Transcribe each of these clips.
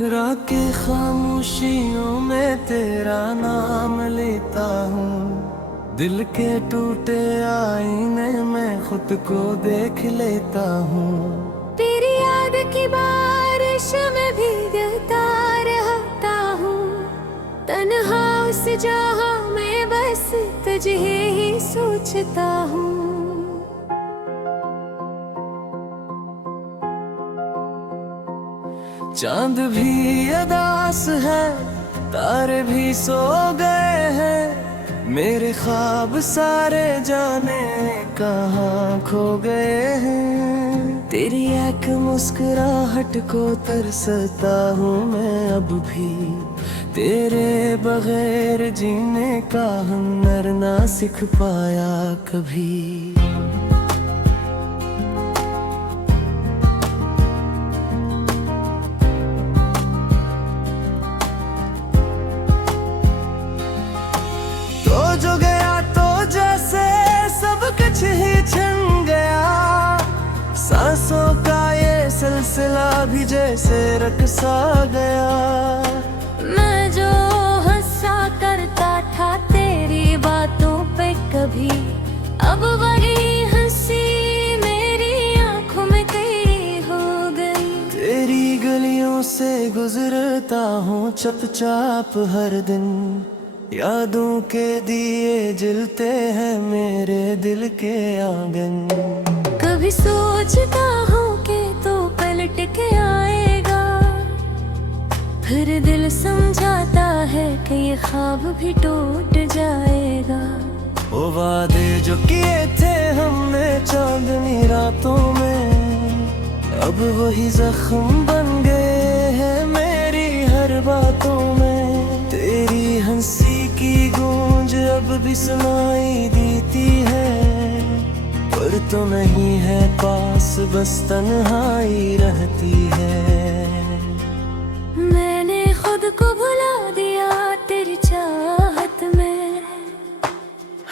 रात की खामोशियों में तेरा नाम लेता हूँ। दिल के टूटे आईने में खुद को देख लेता हूँ। तेरी याद की बारिश में भीगता रहता हूँ। तन्हा उस जहां में बस तुझे ही सोचता हूँ। चांद भी अदास है, तारे भी सो गए हैं। मेरे ख्वाब सारे जाने कहाँ खो गए हैं। तेरी एक मुस्कुराहट को तरसता हूँ मैं अब भी। तेरे बगैर जीने का हुनर ना सीख पाया कभी। जो गया तो जैसे सब कुछ ही छिन गया। सांसों का ये सिलसिला भी जैसे रक़्सा गया। मैं जो हंसा करता था तेरी बातों पे कभी, अब वही हंसी मेरी आंखों में तेरी हो गई। तेरी गलियों से गुजरता हूँ चुपचाप हर दिन। यादों के दिए जलते हैं मेरे दिल के आंगन। कभी सोचता हूँ कि तू पलट के आएगा, फिर दिल समझाता है कि ये ख्वाब भी टूट जाएगा। वो वादे जो किए थे हमने चांदनी रातों में, अब वही जख्म बन गए हैं मेरी हर बातों में। तेरी हंसी की गूंज अब भी सुनाई देती है, पर तो नहीं है पास, बस तन्हाई रहती है। मैंने खुद को भुला दिया तेरी चाहत में,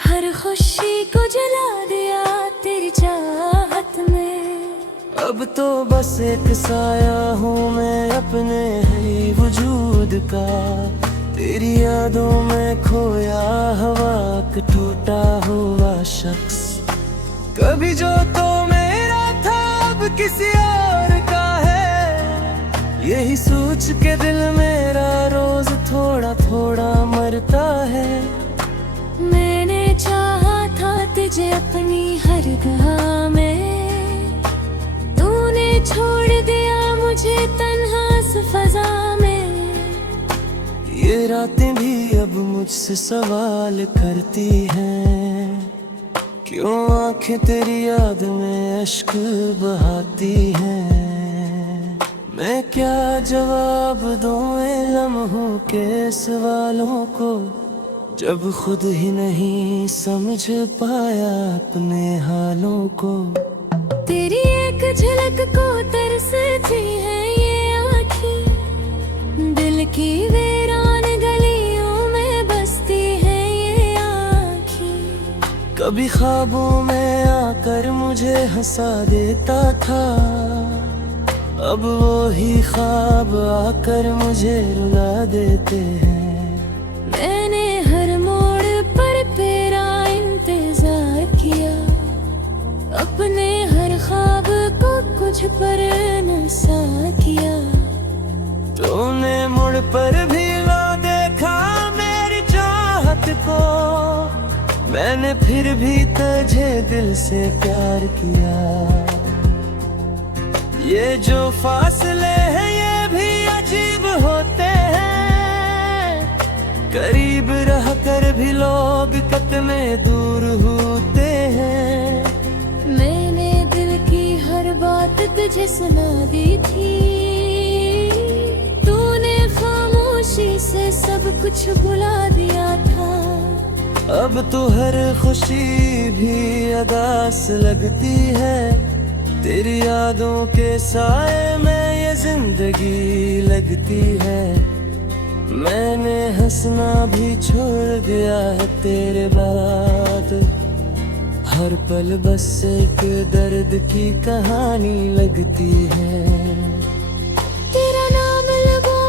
हर खुशी को जला दिया तेरी चाहत में। अब तो बस एक साया हूँ मैं अपने ही वजूद का। तेरी यादों में खोया हवा का टूटा हुआ शख्स। कभी जो तो मेरा था अब किसी और का है। यही सोच के दिल मेरा रोज थोड़ा थोड़ा मरता है। मैंने चाहा था तुझे अपनी हर गाह में, तूने छोड़ दिया मुझे तन्हा इस फजा में। ये रातें भी अब मुझसे सवाल करती हैं, क्यों आंखें तेरी याद में अश्क बहाती हैं। मैं क्या जवाब दूं इन लम्हों के सवालों को, जब खुद ही नहीं समझ पाया अपने हालों को। तेरी एक झलक को तरसती है ये आँखें, दिल की वीरान गलियों में बसती है ये आँखें। कभी ख्वाबों में आकर मुझे हंसा देता था, अब वो ही ख्वाब आकर मुझे रुला देते हैं। मैंने हर मोड़ पर तेरा इंतजार किया, अपने हर ख्वाब को कुछ पर नशा किया। तूने मुड़ पर भी ना देखा मेरी चाहत को, मैंने फिर भी तुझे दिल से प्यार किया। ये जो फासले हैं ये भी अजीब होते हैं, करीब रह कर भी लोग कितने दूर होते हैं। मैंने दिल की हर बात तुझे सुना दी थी, तूने खामोशी से सब कुछ भुला दिया था। अब तो हर खुशी भी अदास लगती है, तेरी यादों के साए में ये जिंदगी लगती है। मैंने हंसना भी छोड़ दिया है तेरे बाद, हर पल बस एक दर्द की कहानी लगती है। तेरा नाम लगा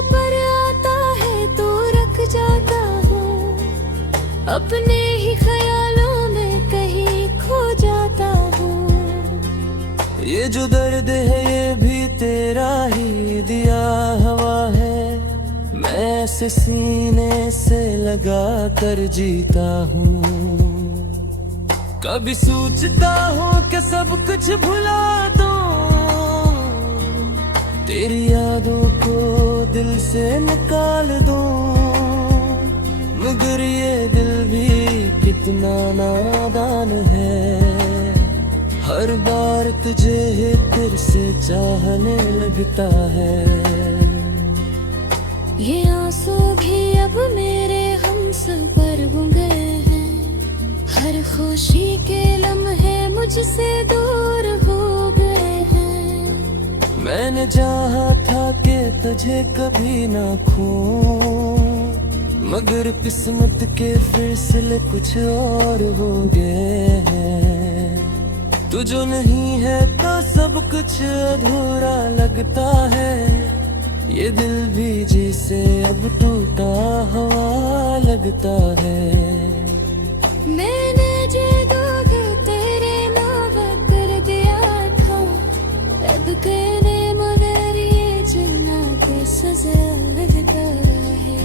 अपने ही ख्यालों में कहीं खो जाता हूँ। ये जो दर्द है ये भी तेरा ही दिया हवा है, मैं ऐसे सीने से लगा कर जीता हूँ। कभी सोचता हूँ कि सब कुछ भुला दूँ, तेरी यादों को दिल से निकाल दूँ, मगर ये दिल भी कितना नादान है, हर बार तुझे फिर से चाहने लगता है। ये आंसू भी अब मेरे हमसफर हो गए हैं, हर खुशी के लम्हे मुझसे दूर हो गए हैं। मैंने चाहा था कि तुझे कभी ना खोऊं, मगर किस्मत के फैसले कुछ और हो गए हैं। तू जो नहीं है तो सब कुछ अधूरा लगता है, ये दिल भी जैसे अब टूटा हुआ लगता है। मैंने जो दोगे तेरे नाम कर दिया था, अब कहने मगर ये जिन्ना के सजा लगता है।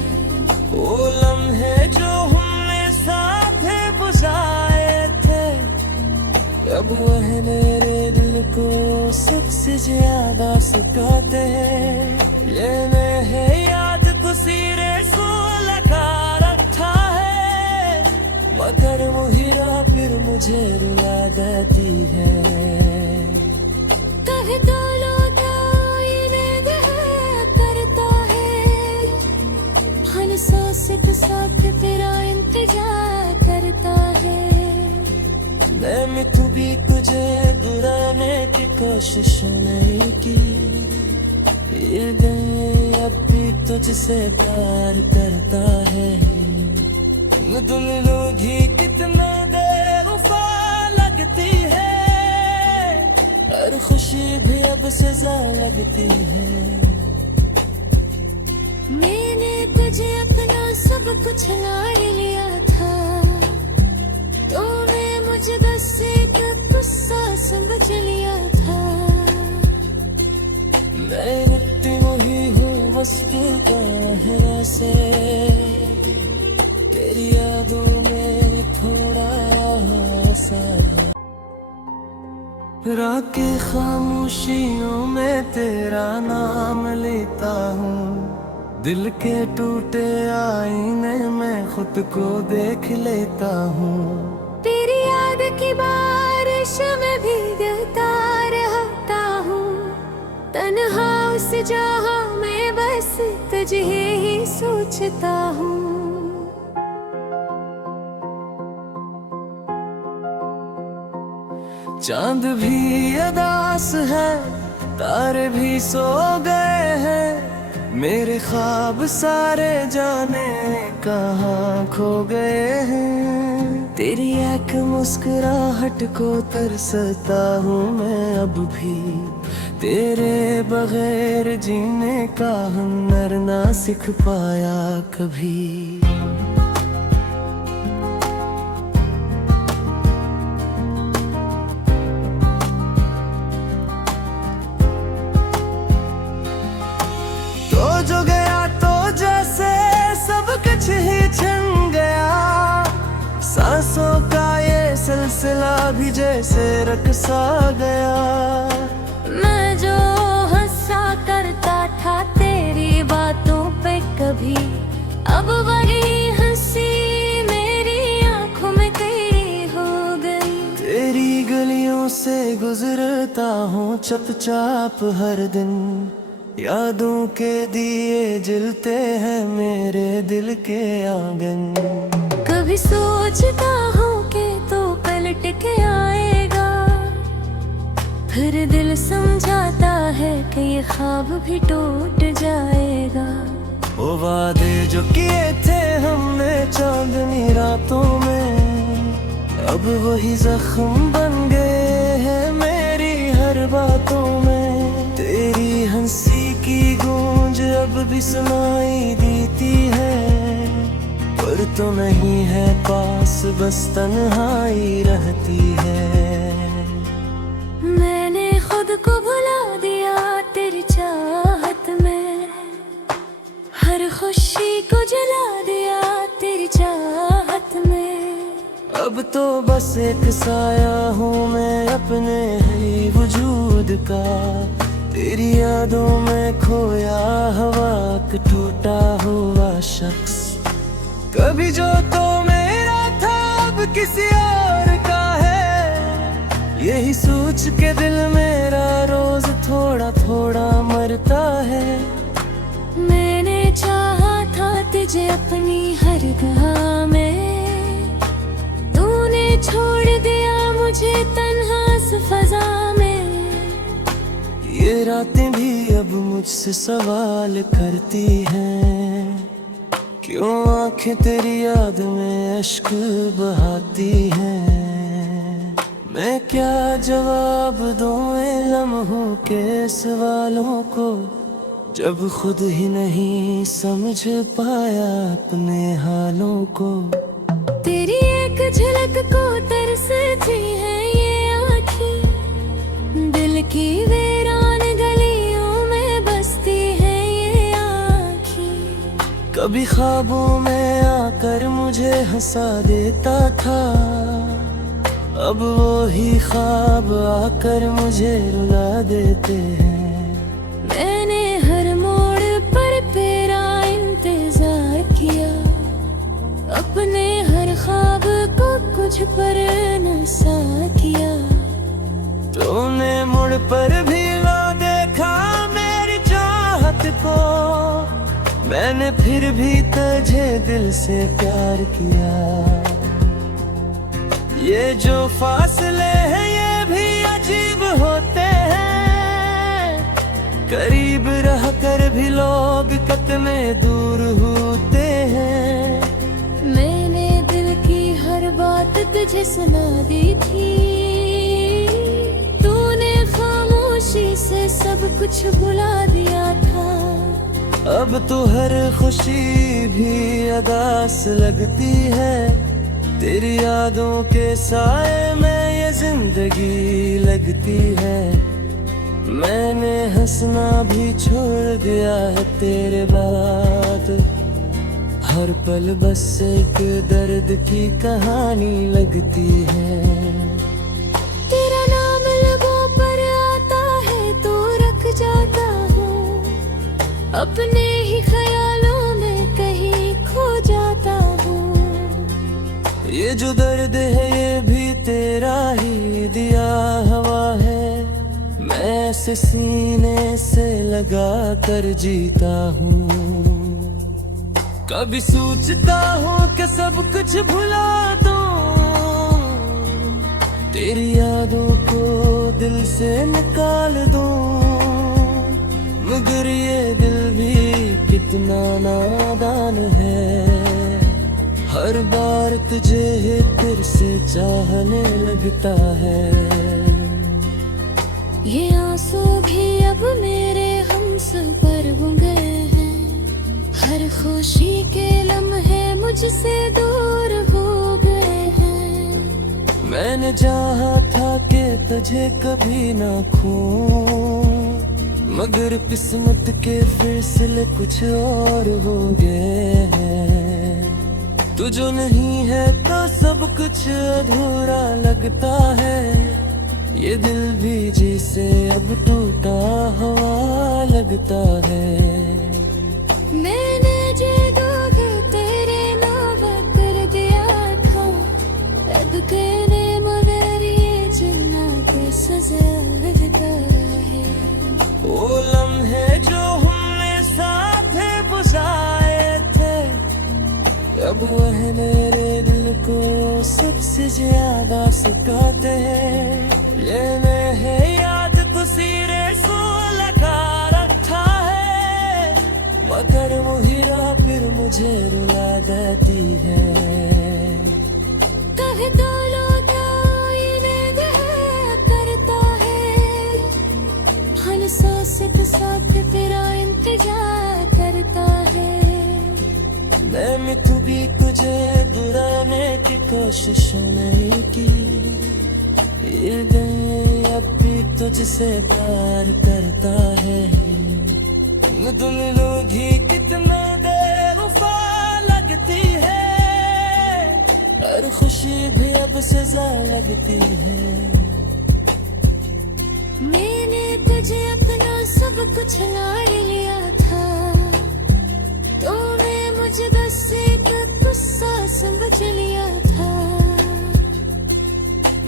वो लम्हे जो हमने साथ गुजारे थे, अब वह मेरे दिल को सबसे ज्यादा सताते हैं। ये मैं है याद को सिरे को लगा रखा है, मगर वो हीरा फिर मुझे रुला देती है। कभी तो लौटा इन्हें करता है, हर सांस के साथ तेरा इंतजार करता है। मैंने कभी तुझे बुलाने की कोशिश नहीं की, ये दिल अब भी तुझसे प्यार करता है। तुम लोग ही कितना बेवफा लगती है, हर खुशी भी अब सजा लगती है। मैंने तुझे अपना सब कुछ ला लिया था, तो मैं मुझे बस एक गुस्सा समझ लिया था। मैं मिट्टी वही हूँ वस्तु का है से, तेरी यादों में थोड़ा सा रात की खामोशियों में तेरा नाम लेता हूँ, दिल के टूटे आईने में खुद को देख लेता हूँ। तेरी याद की बारिश में भीगता रहता हूँ, तन्हा उस जहां में बस तुझे ही सोचता हूँ। चांद भी अदास है, तारे भी सो गए हैं, मेरे ख्वाब सारे जाने कहाँ खो गए हैं। तेरी एक मुस्कुराहट को तरसता हूँ मैं अब भी, तेरे बगैर जीने का हुनर ना सीख पाया कभी। तो जो गया तो जैसे सब कुछ ही छिन गया, सांसों का ये सिलसिला भी जैसे रक़्सा गया। मैं जो हंसा करता था तेरी बातों पे कभी, अब वही हंसी मेरी आंखों में कैदी हो गई। तेरी गलियों से गुजरता हूँ चुपचाप हर दिन, यादों के दिए जलते हैं मेरे दिल के आंगन। कभी सोचता हूँ कि तू पलट के आएगा, फिर दिल समझाता है कि ये ख्वाब भी टूट जाएगा। वो वादे जो किए थे हमने चांदनी रातों में, अब वही जख्म बन गए हैं मेरी हर बातों में। तेरी हंसी की गूंज अब भी सुनाई देती है, पर तो नहीं है पास, बस तन्हाई रहती है। मैंने खुद को भुला दिया तेरी चाहत में, हर खुशी को जला दिया तेरी चाहत में। अब तो बस एक साया हूँ मैं अपने ही वजूद का, तेरी यादों में खोया हवा का टूटा हुआ शख्स। कभी जो तो मेरा था अब किसी और का है, यही सोच के दिल मेरा रोज थोड़ा थोड़ा मरता है। मैंने चाहा था तुझे अपनी हर गाह में, तूने छोड़ दिया मुझे तन्हा इस फजा में। ये रातें भी अब मुझसे सवाल करती हैं, क्यों आंखें तेरी याद में अश्क बहाती हैं। मैं क्या जवाब दूं इन लम्हों के सवालों को, जब खुद ही नहीं समझ पाया अपने हालों को। तेरी एक झलक को तरसती है ये आँखें, दिल की वीरान गलियों में बसती है ये आँखें। कभी ख्वाबों में आकर मुझे हंसा देता था, अब वो ही ख्वाब आकर मुझे रुला देते हैं। मैंने हर मोड़ पर तेरा इंतजार किया, अपने हर ख्वाब को कुछ पर नशा किया। तूने मुड़ पर भी ना देखा मेरी चाहत को, मैंने फिर भी तुझे दिल से प्यार किया। ये जो फासले हैं ये भी अजीब होते हैं, करीब रह कर भी लोग कितने दूर होते हैं। मैंने दिल की हर बात तुझे सुना दी थी, तूने खामोशी से सब कुछ भुला दिया था। अब तो हर खुशी भी अदास लगती है, तेरी यादों के साए में ये जिंदगी लगती है। मैंने हंसना भी छोड़ दिया है तेरे बाद, हर पल बस एक दर्द की कहानी लगती है। तेरा नाम लबों पर आता है तो रख जाता हूँ, अपने ही ख्यालों में कहीं खो जाता हूँ। ये जो दर्द है ये भी तेरा ही दिया हवा है, मैं ऐसे सीने से लगा कर जीता हूँ। कभी सोचता हूँ कि सब कुछ भुला दूँ, तेरी यादों को दिल से निकाल दूँ, मगर ये दिल भी कितना नादान है, हर बार तुझे फिर से चाहने लगता है। ये आंसू भी अब मेरे हमसफर हो गए हैं, हर खुशी के लम्हे मुझसे दूर हो गए हैं। मैंने चाहा था कि तुझे कभी ना खोऊं, मगर किस्मत के फैसले कुछ और हो गए हैं। तू जो नहीं है तो सब कुछ अधूरा लगता है, ये दिल भी जिसे अब टूटा हुआ लगता है। मैंने जे दूध तेरे नाम कर दिया था, अब कहने मगर ये जिन्ना के सजा लगता है। वो लम्हे जो हमने साथ बुझाए थे, अब वह मेरे दिल को सबसे ज्यादा सताते हैं। लेने है याद को सिरे को लगा रखा है, मगर वो हीरा फिर मुझे रुला देती है। कभी तो लौटा इन्हें करता है, हर सांस के साथ तेरा इंतजार करता है। मैं मिठू भी कुछ कोशिशों में की, ये गए अब भी तुझसे प्यार करता है। तुम लोग ही कितना बेवफा लगती है, हर खुशी भी अब सजा लगती है। मैंने तुझे अपना सब कुछ ला लिया था, तो मैं मुझे बस एक गुस्सा समझ लिया था।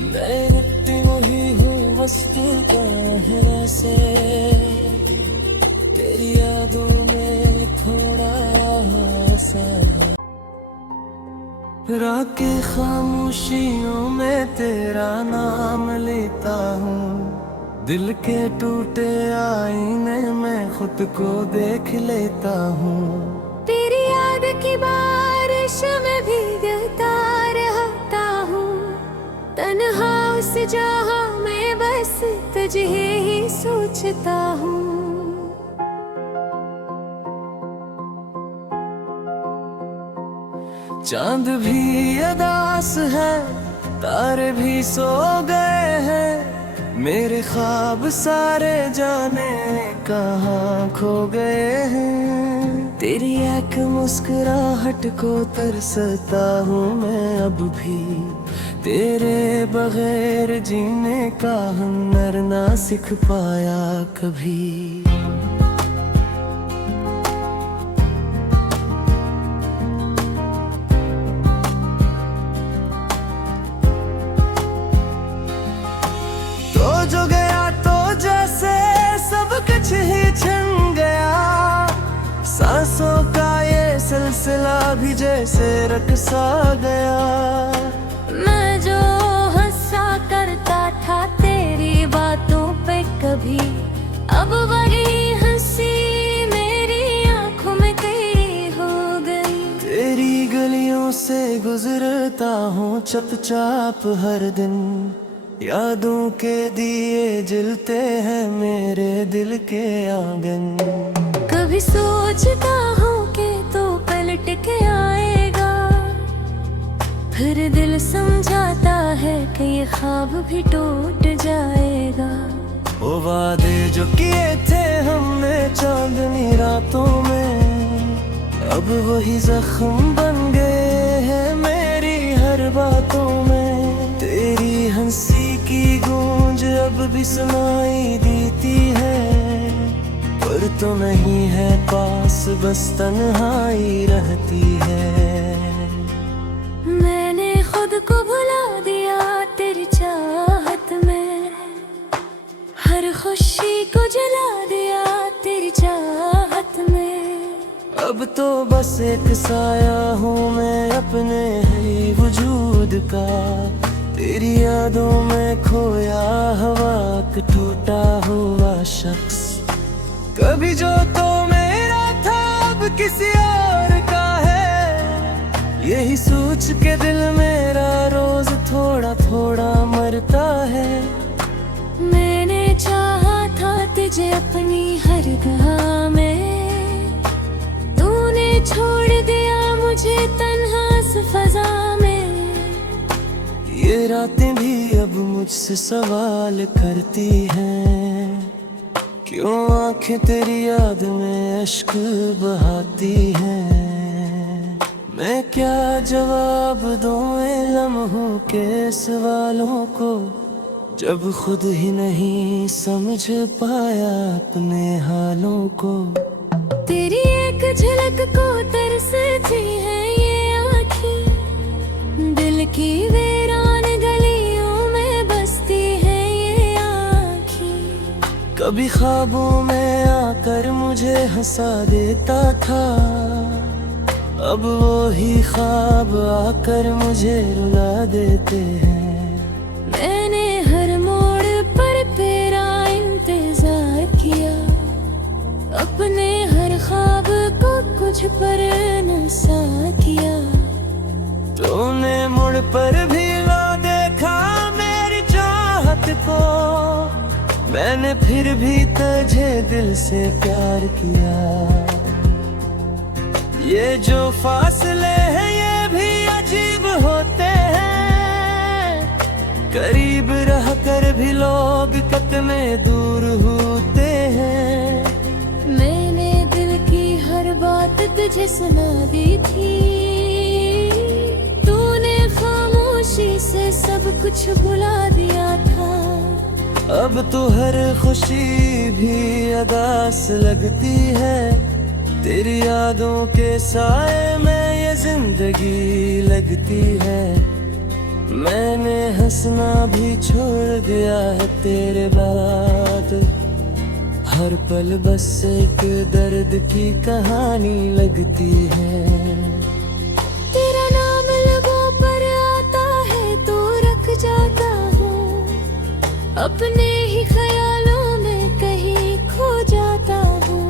मैं मिट्टी वही हूँ वस्तु का से, तेरी यादों में थोड़ा सा। रात की खामोशियों में तेरा नाम लेता हूँ, दिल के टूटे आईने में खुद को देख लेता हूँ। तेरी याद की बारिश में भीगता रहता हूँ, तन्हा उस जहां में बस तुझे ही सोचता हूँ। चांद भी अदास है, तारे भी सो गए हैं, मेरे ख्वाब सारे जाने कहाँ खो गए हैं। तेरी एक मुस्कुराहट को तरसता हूँ मैं अब भी, तेरे बगैर जीने का हुनर ना सीख पाया कभी। जो गया तो जैसे सब कुछ ही छिन गया, सांसों का ये सिलसिला भी जैसे रक़्सा गया। मैं जो हंसा करता था तेरी बातों पे कभी, अब वही हंसी मेरी आंखों में तेरी हो गई। तेरी गलियों से गुजरता हूँ चुपचाप हर दिन, यादों के दिए जलते हैं मेरे दिल के आंगन। कभी सोचता हूँ कि तू पलट के आएगा, फिर दिल समझाता है कि ये ख्वाब भी टूट जाएगा। वो वादे जो किए थे हमने चांदनी रातों में, अब वही जख्म बन गए हैं मेरी हर बातों में। तेरी हंसी की गूंज अब भी सुनाई देती है, पर तो नहीं है पास, बस तन्हाई रहती है। मैंने खुद को भुला दिया तेरी चाहत में, हर खुशी को जला दिया तेरी चाहत में। अब तो बस एक साया हूँ मैं अपने ही वजूद का, तेरी यादों में खोया हवा का टूटा हुआ शख्स। कभी जो तो मेरा था अब किसी और का है, यही सोच के दिल मेरा रोज थोड़ा थोड़ा मरता है। मैंने चाहा था तुझे अपनी हर गाह में, तूने छोड़ दिया मुझे तन्हा इस फजा में। ये रातें भी अब मुझसे सवाल करती हैं, क्यों आंखें तेरी याद में अश्क बहाती हैं। मैं क्या जवाब दूं इन लम्हों के सवालों को, जब खुद ही नहीं समझ पाया अपने हालों को। तेरी एक झलक को तरसती है ये आँखें, दिल की वीरान गलियों में बसती है ये आँखें। कभी ख्वाबों में आकर मुझे हंसा देता था, अब वो ही ख्वाब आकर मुझे रुला देते हैं। मैंने हर मोड़ पर तेरा इंतजार किया, अपने हर ख्वाब को कुछ पर नशा किया। तूने मुड़ पर भी ना देखा मेरी चाहत को, मैंने फिर भी तुझे दिल से प्यार किया। ये जो फासले हैं ये भी अजीब होते हैं, कर भी लोग कितने दूर होते हैं। मैंने दिल की हर बात तुझे सुना दी थी, तूने खामोशी से सब कुछ भुला दिया था। अब तो हर खुशी भी अदास लगती है, तेरी यादों के साए में ये जिंदगी लगती है। मैंने हंसना भी छोड़ दिया है तेरे बाद, हर पल बस एक दर्द की कहानी लगती है। तेरा नाम लबों पर आता है तो रख जाता हूँ, अपने ही ख्यालों में कहीं खो जाता हूँ।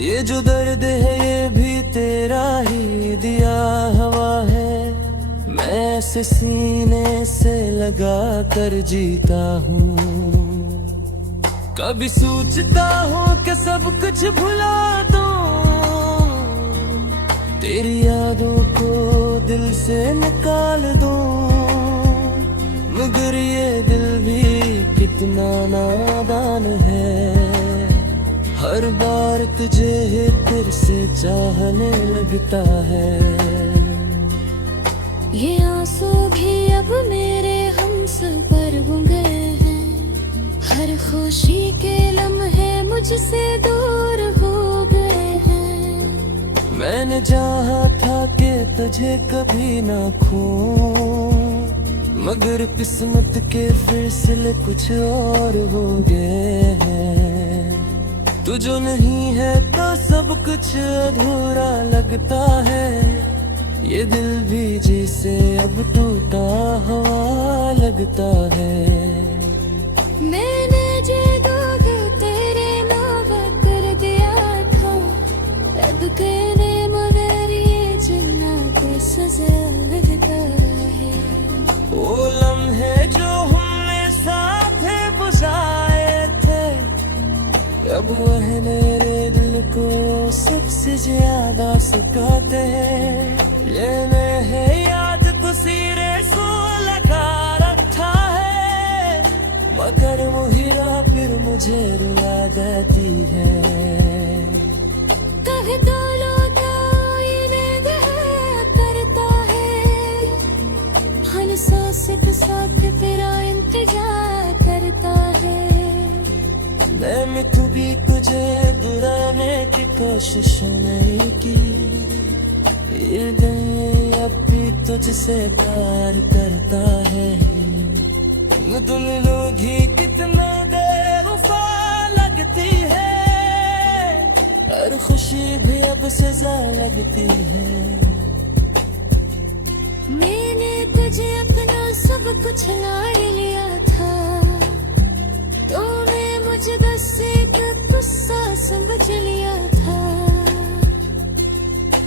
ये जो दर्द है ये भी तेरा ही दिया हवा है, मैं इसे सीने से लगा कर जीता हूँ। कभी सोचता हूँ कि सब कुछ भुला दूँ, तेरी यादों को दिल से निकाल दूँ, मगर ये दिल भी कितना नादान है, हर बार तुझे फिर से चाहने लगता है। ये आंसू भी अब मेरे हमसफर हो गए हैं, हर खुशी के लम्हे मुझसे दूर हो गए हैं। मैंने चाहा था कि तुझे कभी ना खोऊं, मगर किस्मत के फैसले कुछ और हो गए हैं। तू जो नहीं है तो सब कुछ अधूरा लगता है, ये दिल भी जिसे अब टूटा हुआ लगता है। मैंने जे दूध तेरे नाम कर दिया था, तब कहने मगर ये जिन्ना को सजा लगता है। वो लम्हे जो हमने साथ गुजारे थे, अब वह मेरे दिल को सबसे ज्यादा सुखाते हैं। लेने है याद तो सिरे को लगा रखा है, मगर वो हीरा फिर मुझे रुला देती है। कहे तो लौटा इन्हें दया करता है, हर सांस के साथ तेरा इंतजार करता है। मैंने कभी तुझे बुलाने की कोशिश नहीं की, ये दिल अब भी तुझसे प्यार करता है। तुम लोग ही कितना बेवफा लगती है, हर खुशी भी अब सजा लगती है। मैंने तुझे अपना सब कुछ ला लिया था, तो मैं मुझे बस एक गुस्सा समझ लिया था।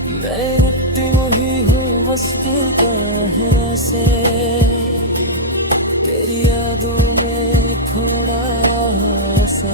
मैं मिट्टी वही हूँ वस्तु का है से, तेरी यादों में थोड़ा सा